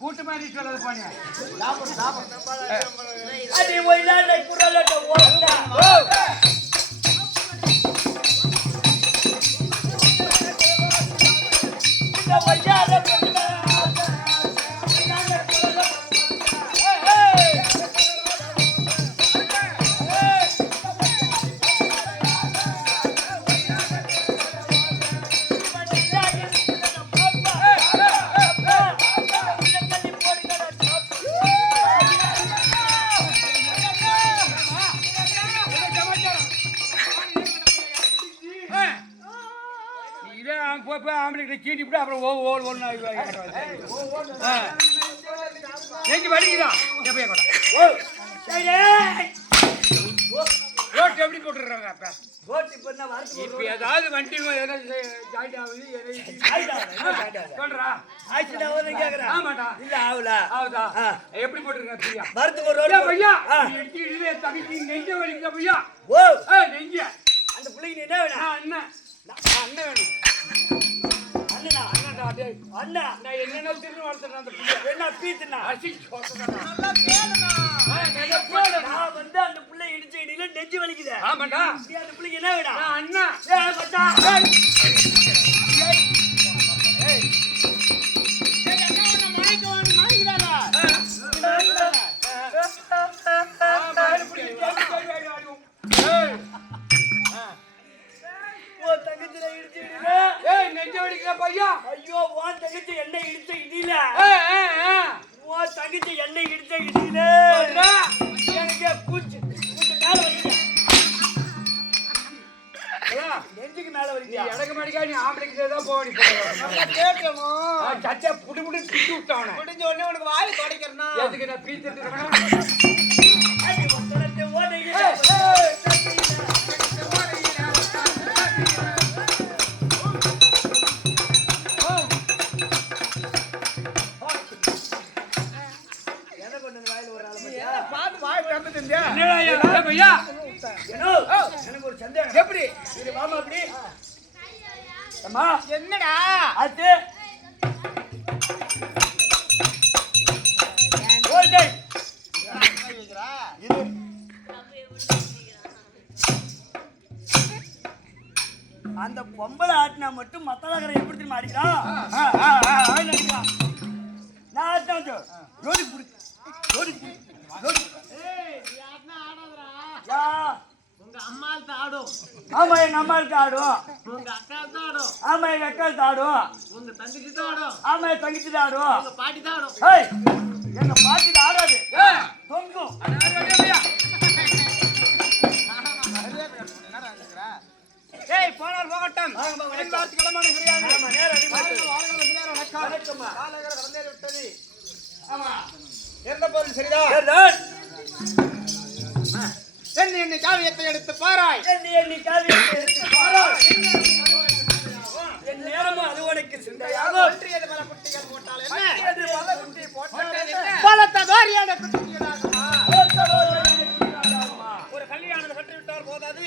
கூட்டு மாதிரி சொல்லது பாணியா இதே போய் ஆம்பளை சீட்டி விட்டு அப்புறம் ஒன்று நெஞ்சு வலிக்குதா எப்படியா ரோட்டு எப்படி போட்டுடுறாங்க அப்ப இப்ப ஏதாவது வண்டி சொல்றா ஆமாட்டா இல்ல ஆகுதா எப்படி போட்டுருக்க பையா தவிக்கு நெஞ்ச வலிக்குதா பையா நெஞ்ச அந்த பிள்ளைங்க என்ன வேணும் அண்ணன் அண்ணன் வேணும் அண்ணா அண்ணா அண்ணா நான் என்னென்ன திரும்ப வளர்த்துறேன் அந்த பிள்ளை என்ன பீத்துனா அசி நல்லா கேளுனா நான் வந்து அந்த பிள்ளை இடிச்ச இடியில நெஞ்சு வலிக்குது ஆமாடா அந்த பிள்ளைக்கு என்ன வேணும் அண்ணா ஏய் பட்டா ஏய் ஏய் அண்ணா நான் மாய்க்குறாரா ஏய் ஓ தங்கச்சில இடிச்சு இடில ஏய் நெஞ்ச வலிக்குதா பையா ஐயோ ஓ தங்கச்சி என்ன இடிச்ச இடில ஓ தங்கச்சி என்ன இடிச்ச இடில எனக்கு குஞ்சு மேல வலிக்குது நெஞ்சுக்கு மேல வலிக்குது எடக்கு மடிக்கா நீ ஆம்பளைக்கு தான் போடி கேட்கணும் சச்சா புடி புடி திட்டு விட்டானே புடிஞ்ச உடனே உனக்கு வாய் தொடைக்கிறனா எதுக்கு நான் பீத்திட்டு இருக்கேன் ஐயோ ஒருத்தரே ஓடுங்க எனக்கு ஒரு சந்தேகம் எப்படி இது மாமா அப்படி அம்மா என்னடா அது அந்த பொம்பளை ஆட்டினா மட்டும் மத்தளகரை எப்படி தெரியுமா அடிக்கிறான் நான் ஆட்டம் ஜோடி புடி ஜோடி ஜோடி உங்க அம்மாளுக்கு ஆடும் ஆமா எங்க அம்மாளுக்கு ஆடும் உங்க அக்காளுக்கு ஆடும் ஆமா எங்க அக்காளுக்கு ஆடும் உங்க தங்கச்சி தான் ஆடும் ஆமா என் தங்கச்சி தான் ஆடும் உங்க பாட்டி தான் ஆடும் ஏய் எங்க பாட்டி தான் ஆடாது தொங்கும் ஏய் போனார் போகட்டும் எல்லாரும் கடமான சரியான ஆமா நேரா வணக்கம் காலகர கடந்தே விட்டது ஆமா எந்த பொருள் சரிதான் சரிதான் என்னை காவியத்தை எடுத்து பாராய் என்னை காவியத்தை எடுத்து பாராய் என் நேரமும் அது உனக்கு சிந்தையாகும் ஒன்றியது பல குட்டிகள் போட்டால் என்ன பல குட்டி போட்டால் என்ன பலத்த வாரியான குட்டிகளாகுமா ஒரு கல்யாணத்தை கட்டிவிட்டால் போதாது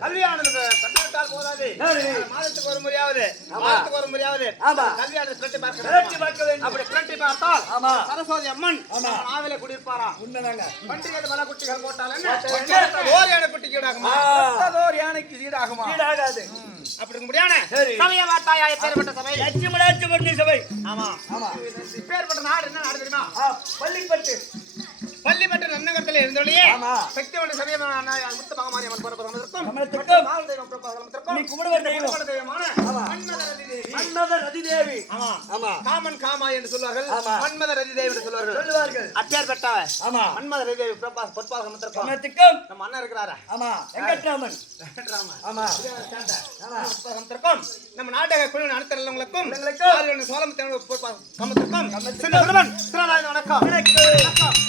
கல்யாணத்தை கட்டிவிட்டால் போதாது மாதத்துக்கு ஒரு முறையாவது கல்யாணத்தை பிரட்டி பார்க்க வேண்டும் அப்படி பிரட்டி பார்த்தால் சரஸ்வதி அம்மன் ஆவில குடியிருப்பாரா உண்மைதாங்க பன்றியது பல குட்டிகள் போட்டால் என்ன ஓர் யானை குட்டிக்கு ஈடாகுமா ஓர் யானைக்கு ஈடாகுமா ஈடாகாது அப்படி முடியான சபையை பார்த்தாயா எப்பேற்பட்ட சபை லட்சுமி சபை ஆமா ஆமா இப்பேற்பட்ட நாடு என்ன நாடு தெரியுமா பள்ளிப்பட்டு நன்னகரத்தில் இருந்தோடையே சக்திவண்ட சமயம் முத்து மகமாரி அம்மன் பரபரமத்திற்கும் மன்மத ரதிதேவி காமன் காமா என்று சொல்வார்கள் மன்மத ரதிதேவி என்று சொல்வார்கள் அப்பேற்பட்ட மன்மத ரதிதேவி பொற்பாகமத்திற்கும் நம்ம அண்ணன் இருக்கிறாரா வெங்கட்ராமன் நம்ம நாடக குழு அனைத்து நல்லவங்களுக்கும் சோழம் பொற்பாகமத்திற்கும் வணக்கம்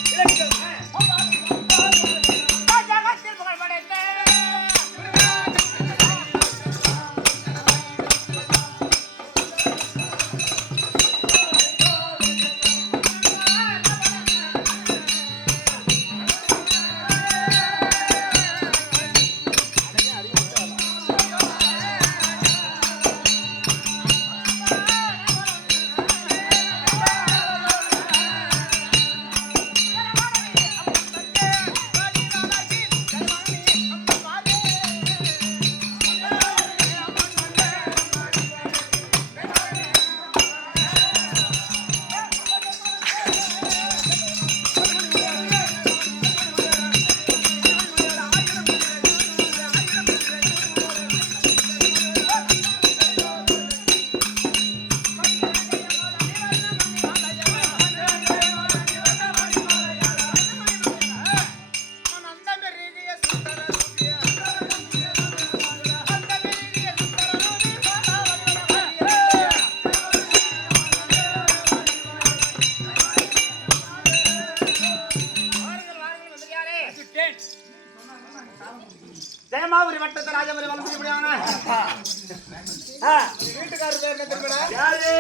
மாவட்டத்தை ராஜமலை வளர்ந்து வீட்டுக்காரர் பேர் என்ன தெரியுமா? யாரு?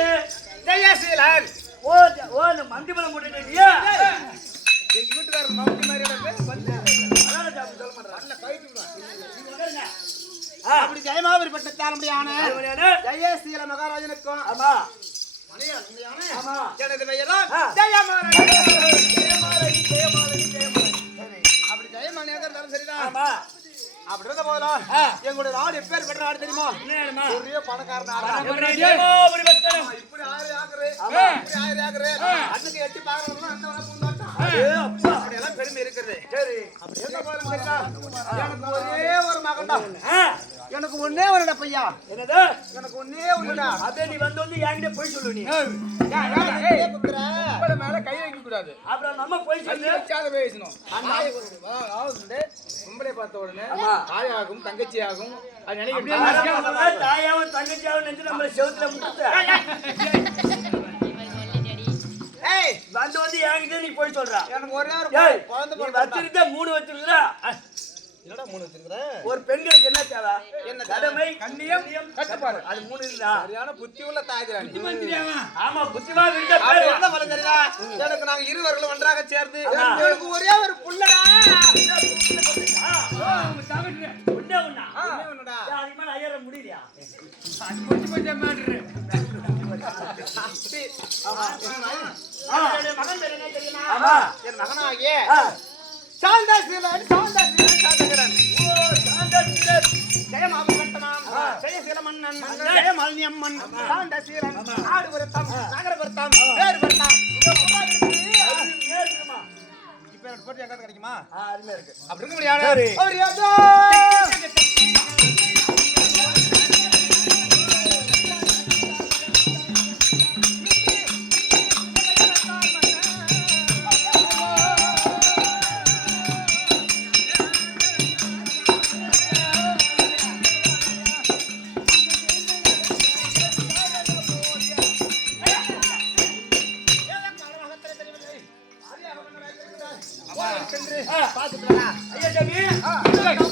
ஜெயசீலன். ஓ ஓ இந்த மந்திபலம் போட்டுட்டியா? எங்க வீட்டுக்காரர் மவுண்டி மாதிரி வந்து சொல்ல மாட்டேன். அப்படி ஜெயமாவரி பட்டத்தாலுடையான ஜெயசீல மகாராஜனுக்கும் ஆமா ஆமா எனது பெயர்தான் ஜெயமாரணி. அப்படி ஜெயமாரணியாக சரிதான். ஆமா அப்படி இருந்த போதும் எங்களுடைய நாடு எப்பேர் பெற்ற நாடு தெரியுமா? பெரிய பணக்கார நாடு. இப்படி 1000 ஏக்கரு இப்படி 1000 ஏக்கரு அதுக்கு எட்டி பாக்கணும்னா அந்த வளர்ப்பு அப்படி எல்லாம் பெருமை இருக்குது. சரி அப்படி இருந்த போதும் எனக்கு ஒரே ஒரு மகன் தான். எனக்கு ஒன்னே ஒண்ணுடா பையா. என்னது? எனக்கு ஒன்னே ஒண்ணுடா. அதே நீ வந்து என்கிட்ட போய் சொல்லு. நீ மேல கை வைக்க கூடாது. அப்புறம் நம்ம போய் சொல்லு. பேசணும். பொம்பளை பார்த்த உடனே தாயாகும் தங்கச்சி ஆகும் அது நினைக்கிறேன். தாயாவும் தங்கச்சியாவும் நினைச்சு நம்மள செவுத்துல முட்டுத்த வந்து என்கிட்ட நீ போய் சொல்றா. எனக்கு ஒரே ஒரு குழந்தை வச்சிருக்க 3 வச்சிருக்கா. என்னடா 3 வச்சிருக்கிற? ஒரு பெண்களுக்கு என்ன தேவை? என்ன கடமை கண்ணியம் கட்டுப்பாடு. அது 3 இருந்தா சரியான புத்தி உள்ள தாய்திராணி. ஆமா புத்திமா இருந்தா அப்படி என்ன பலன் தெரியுதா? எனக்கு நாங்க இருவர்களும் ஒன்றாக சேர்ந்து எனக்கு ஒரே ஒரு புள்ளடா. ஒண்ணுடா. அதிகமா ஐயற முடியலையா? மகன் பேர் என்ன தெரியுமா? ஆமா என் மகனாகிய சாந்தாசீலன் ஜெயமாவட்டமாம் ஜெயசீல மன்னன் ஜெயமாலினி அம்மன் சாந்தாசீலன் நாடு வருத்தம் நகர வருத்தம் பேர் வருத்தம். இப்ப எனக்கு போட்டு எங்க கிடைக்குமா? அருமையா இருக்கு. அப்படி இருக்க முடியாது. அவர் ஏதோ ஐயா